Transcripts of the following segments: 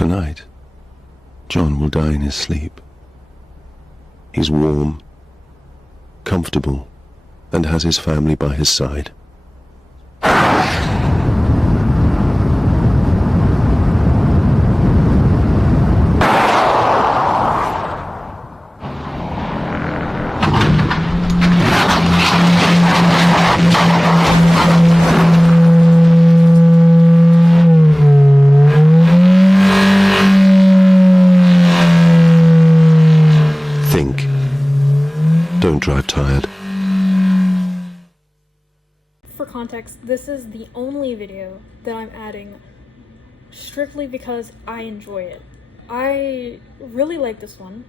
Tonight, John will die in his sleep. He's warm, comfortable, and has his family by his side. Think. Don't drive tired. For context, this is the only video that I'm adding strictly because I enjoy it. I really like this one.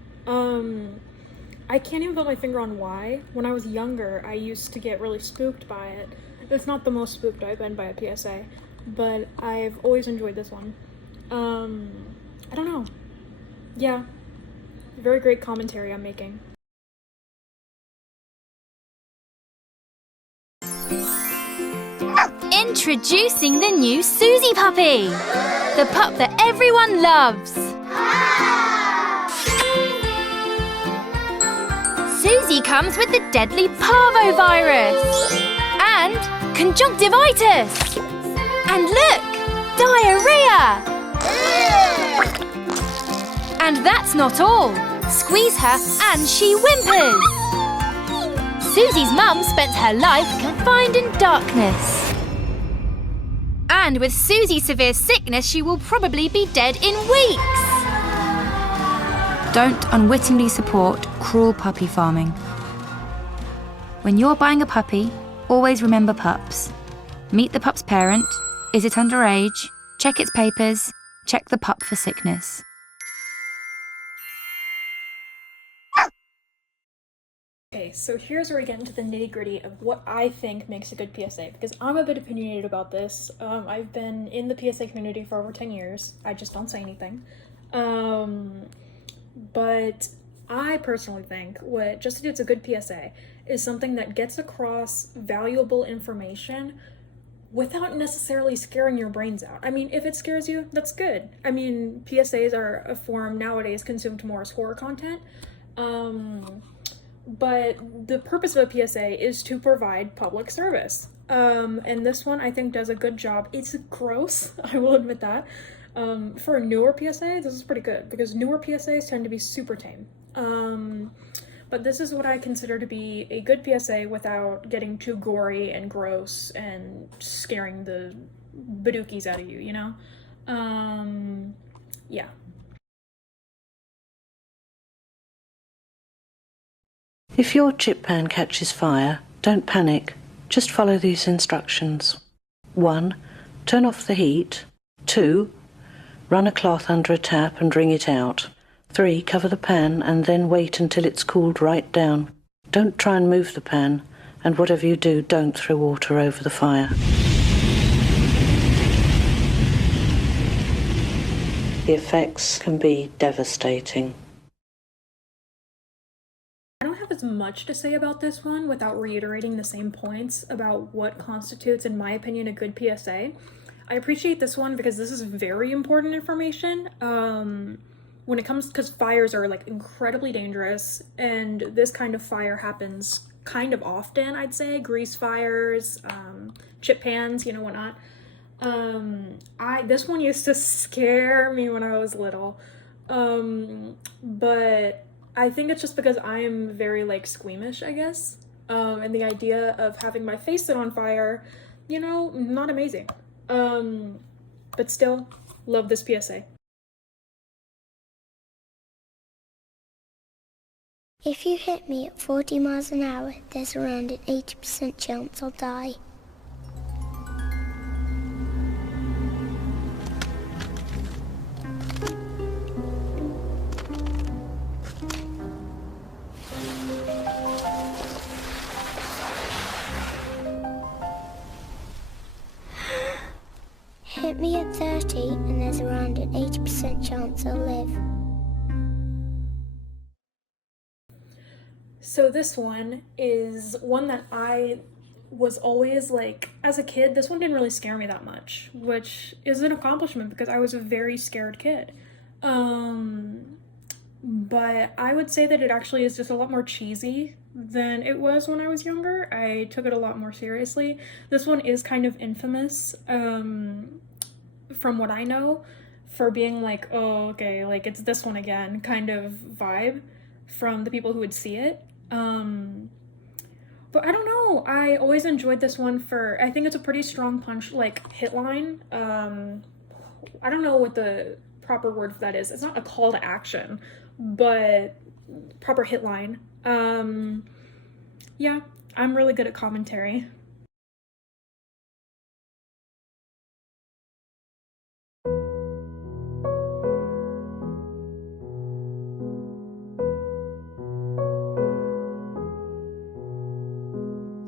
I can't even put my finger on why. When I was younger, I used to get really spooked by it. It's not the most spooked I've been by a PSA, but I've always enjoyed this one. I don't know. Yeah. Very great commentary I'm making. Introducing the new Susie puppy! The pup that everyone loves! Susie comes with the deadly parvovirus! And conjunctivitis! And look! Diarrhea! And that's not all! Squeeze her and she whimpers! Susie's mum spent her life confined in darkness. And with Susie's severe sickness, she will probably be dead in weeks. Don't unwittingly support cruel puppy farming. When you're buying a puppy, always remember pups. Meet the pup's parent. Is it underage? Check its papers. Check the pup for sickness. Okay, so here's where we get into the nitty-gritty of what I think makes a good PSA, because I'm a bit opinionated about this. I've been in the PSA community for over 10 years. I just don't say anything. But I personally think what constitutes a good PSA is something that gets across valuable information without necessarily scaring your brains out. I mean, if it scares you, that's good. I mean, PSAs are a form nowadays consumed more as horror content. But the purpose of a PSA is to provide public service. And this one I think does a good job. It's gross, I will admit that. For a newer PSA, this is pretty good because newer PSAs tend to be super tame. But this is what I consider to be a good PSA without getting too gory and gross and scaring the badookies out of you, you know? Yeah. If your chip pan catches fire, don't panic. Just follow these instructions. 1. Turn off the heat. 2. Run a cloth under a tap and wring it out. 3. Cover the pan and then wait until it's cooled right down. Don't try and move the pan, and whatever you do, don't throw water over the fire. The effects can be devastating. I don't have as much to say about this one without reiterating the same points about what constitutes, in my opinion, a good PSA. I appreciate this one because this is very important information when it comes, because fires are like incredibly dangerous, and this kind of fire happens kind of often, I'd say. Grease fires, chip pans, you know, whatnot. This one used to scare me when I was little, but I think it's just because I am very, like, squeamish, I guess. And the idea of having my face set on fire, you know, not amazing. But still, love this PSA. If you hit me at 40 miles an hour, there's around an 80% chance I'll die. Hit me at 30 and there's around an 80% chance I'll live. So this one is one that I was always like, as a kid, this one didn't really scare me that much, which is an accomplishment because I was a very scared kid. But I would say that it actually is just a lot more cheesy than it was when I was younger. I took it a lot more seriously. This one is kind of infamous, from what I know, for being like, oh, okay, like it's this one again kind of vibe from the people who would see it. But I don't know, I always enjoyed this one for, I think it's a pretty strong punch, like, hit line. I don't know what the proper word for that is. It's not a call to action, but proper hit line. Yeah, I'm really good at commentary.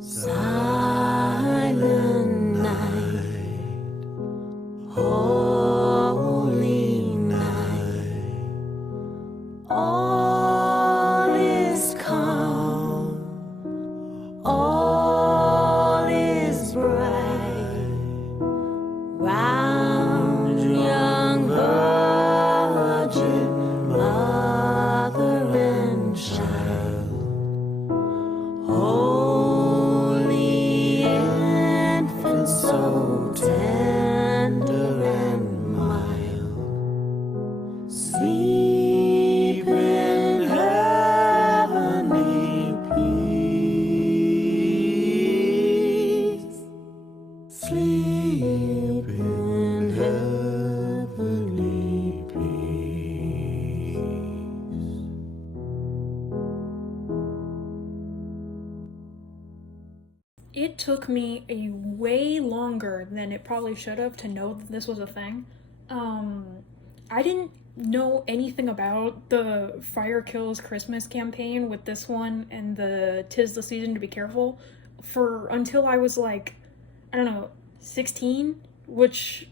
Silent night, holy night, all is calm, all is bright, round young virgin, mother and child. Holy infant, so tender and mild, sleep in heavenly peace, sleep in heavenly peace. It took me a way longer than it probably should have to know that this was a thing. I didn't know anything about the Fire Kills Christmas campaign with this one and the 'Tis the Season to Be Careful for until I was like, I don't know, 16, which,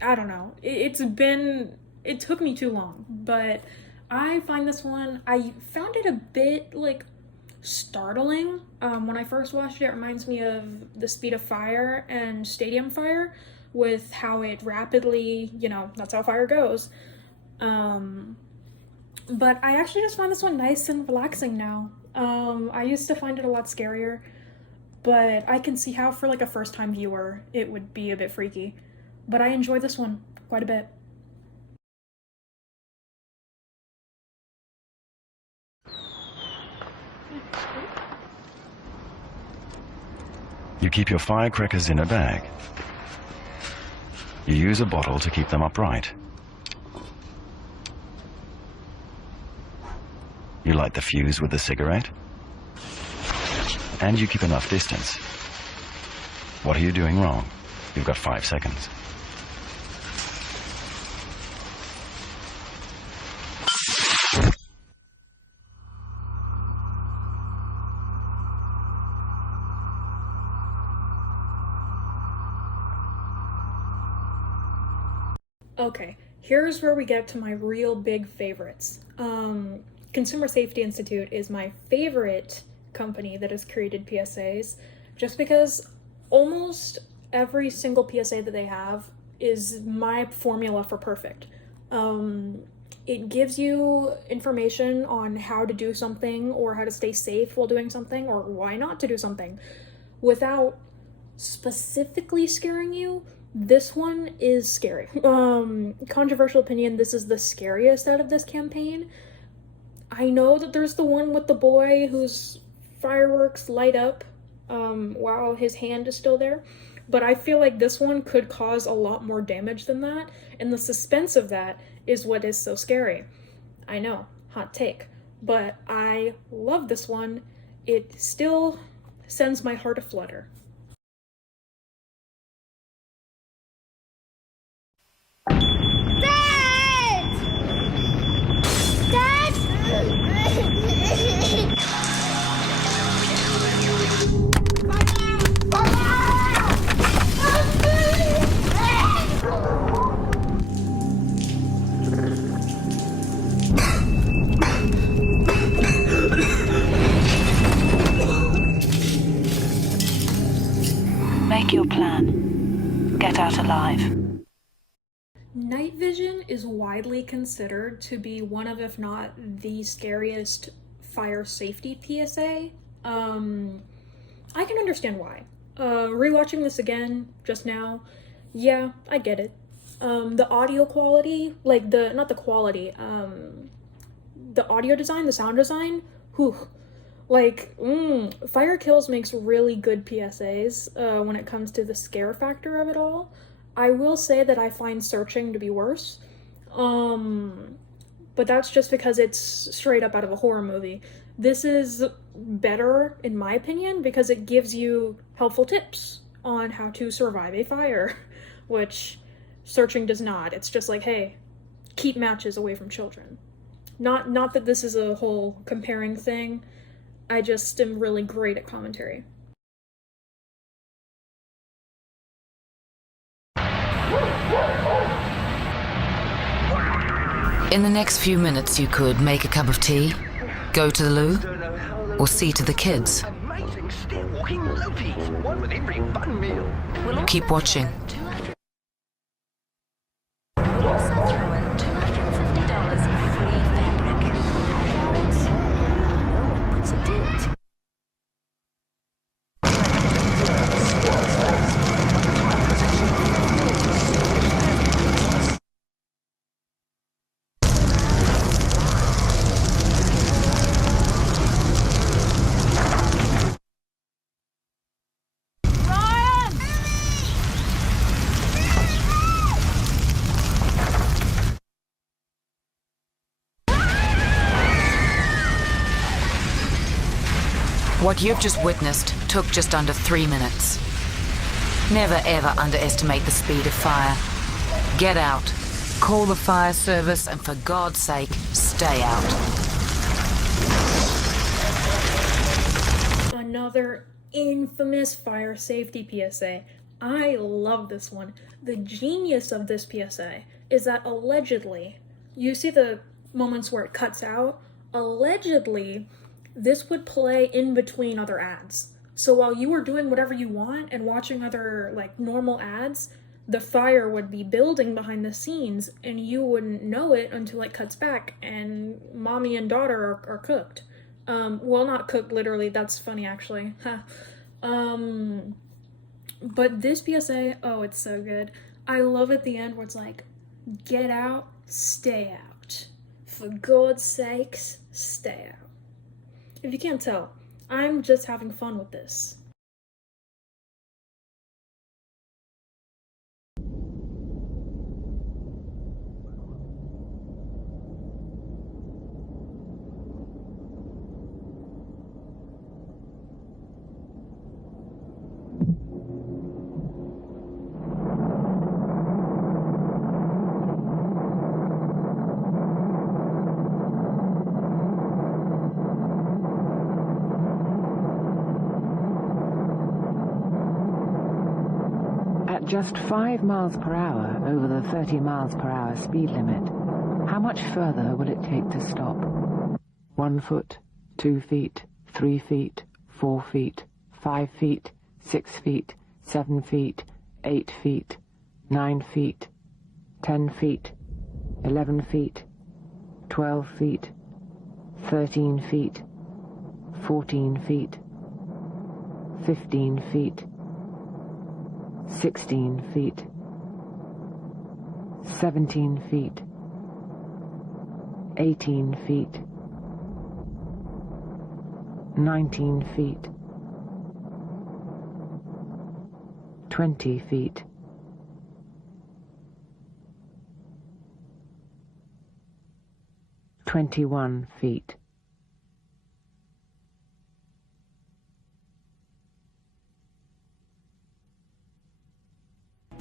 I don't know. It took me too long, but I find this one, I found it a bit, like, startling. When I first watched it, it reminds me of The Speed of Fire and Stadium Fire, with how it rapidly, that's how fire goes. But I actually just find this one nice and relaxing now. I used to find it a lot scarier, but I can see how for like a first-time viewer it would be a bit freaky. But I enjoyed this one quite a bit. You keep your firecrackers in a bag. You use a bottle to keep them upright. You light the fuse with a cigarette. And you keep enough distance. What are you doing wrong? You've got 5 seconds. Okay, here's where we get to my real big favorites. Consumer Safety Institute is my favorite company that has created PSAs, just because almost every single PSA that they have is my formula for perfect. It gives you information on how to do something or how to stay safe while doing something or why not to do something without specifically scaring you. This one is scary. Controversial opinion, this is the scariest out of this campaign. I know that there's the one with the boy whose fireworks light up while his hand is still there, but I feel like this one could cause a lot more damage than that, and the suspense of that is what is so scary. I know, hot take, but I love this one. It still sends my heart aflutter. your plan. Get out alive. Night vision is widely considered to be one of, if not the scariest fire safety PSA. I can understand why. Rewatching this again just now, yeah, I get it. The audio quality, like not the quality, the audio design, the sound design, whew. Like, Fire Kills makes really good PSAs when it comes to the scare factor of it all. I will say that I find Searching to be worse. But that's just because it's straight up out of a horror movie. This is better, in my opinion, because it gives you helpful tips on how to survive a fire, which Searching does not. It's just like, hey, keep matches away from children. Not that this is a whole comparing thing. I just am really great at commentary. In the next few minutes, you could make a cup of tea, go to the loo, or see to the kids. Keep watching. What you've just witnessed took just under 3 minutes. Never ever underestimate the speed of fire. Get out, call the fire service, and for God's sake, stay out. Another infamous fire safety PSA. I love this one. The genius of this PSA is that allegedly, you see the moments where it cuts out? Allegedly, this would play in between other ads. So while you were doing whatever you want and watching other like normal ads, the fire would be building behind the scenes and you wouldn't know it until it cuts back and mommy and daughter are cooked. Well, not cooked literally, that's funny actually. But this PSA, oh, it's so good. I love at the end where it's like, get out, stay out. For God's sakes, stay out. If you can't tell, I'm just having fun with this. Just 5 miles per hour over the 30 miles per hour speed limit, how much further will it take to stop? 1 foot, 2 feet, 3 feet, 4 feet, 5 feet, 6 feet, 7 feet, 8 feet, 9 feet, 10 feet, 11 feet, 12 feet, 13 feet, 14 feet, 15 feet, 16 feet, 17 feet, 18 feet, 19 feet, 20 feet, 21 feet.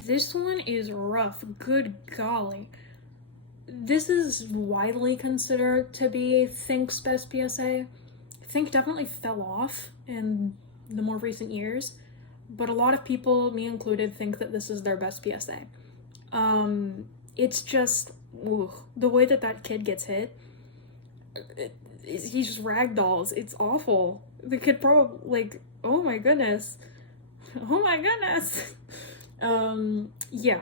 This one is rough, good golly. This is widely considered to be Think's best PSA. Think definitely fell off in the more recent years, but a lot of people, me included, think that this is their best PSA. It's just, the way that kid gets hit, he just ragdolls. It's awful. The kid probably, like, oh my goodness. Oh my goodness. Yeah.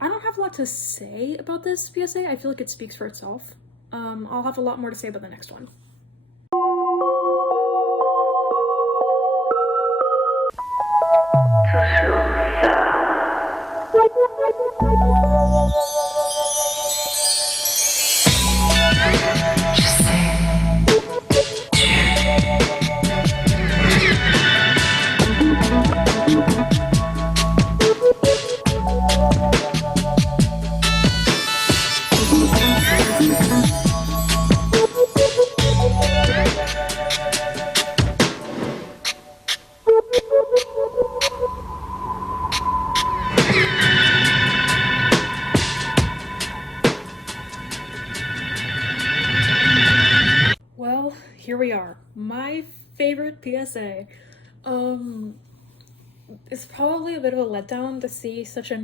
I don't have a lot to say about this PSA. I feel like it speaks for itself. I'll have a lot more to say about the next one. Well, here we are. My favorite PSA. It's probably a bit of a letdown to see such a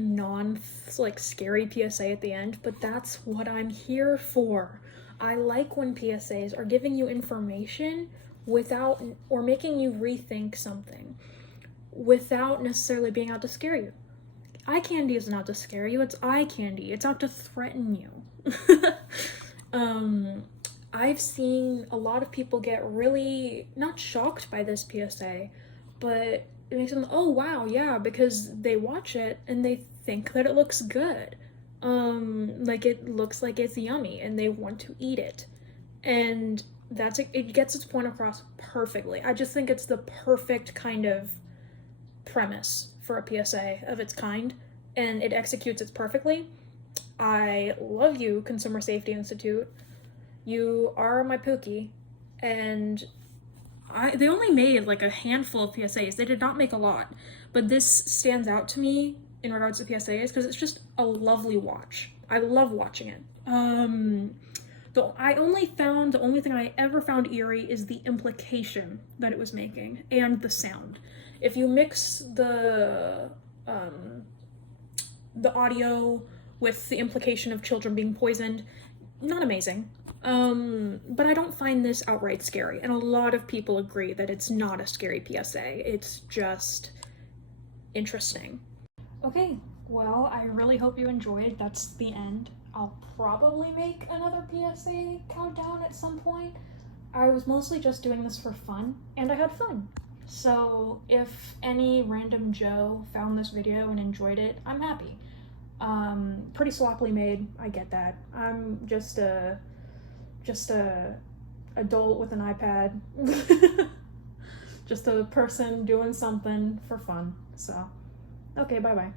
scary PSA at the end, but that's what I'm here for. I like when PSAs are giving you information without, or making you rethink something without necessarily being out to scare you. Eye candy isn't out to scare you, it's eye candy. It's out to threaten you. I've seen a lot of people get really, not shocked by this PSA, but it makes them, oh wow, yeah, because they watch it and they think that it looks good. Like it looks like it's yummy and they want to eat it. And it gets its point across perfectly. I just think it's the perfect kind of premise for a PSA of its kind, and it executes it perfectly. I love you, Consumer Safety Institute. You are my Pookie, and they only made like a handful of PSAs. They did not make a lot, but this stands out to me in regards to PSAs because it's just a lovely watch. I love watching it. The only thing I ever found eerie is the implication that it was making and the sound. If you mix the audio with the implication of children being poisoned, not amazing. But I don't find this outright scary, and a lot of people agree that it's not a scary PSA. It's just interesting. Okay, well, I really hope you enjoyed. That's the end. I'll probably make another PSA countdown at some point. I was mostly just doing this for fun, and I had fun. So if any random Joe found this video and enjoyed it, I'm happy. Pretty sloppily made, I get that. I'm just a adult with an iPad. Just a person doing something for fun. So, okay, bye-bye.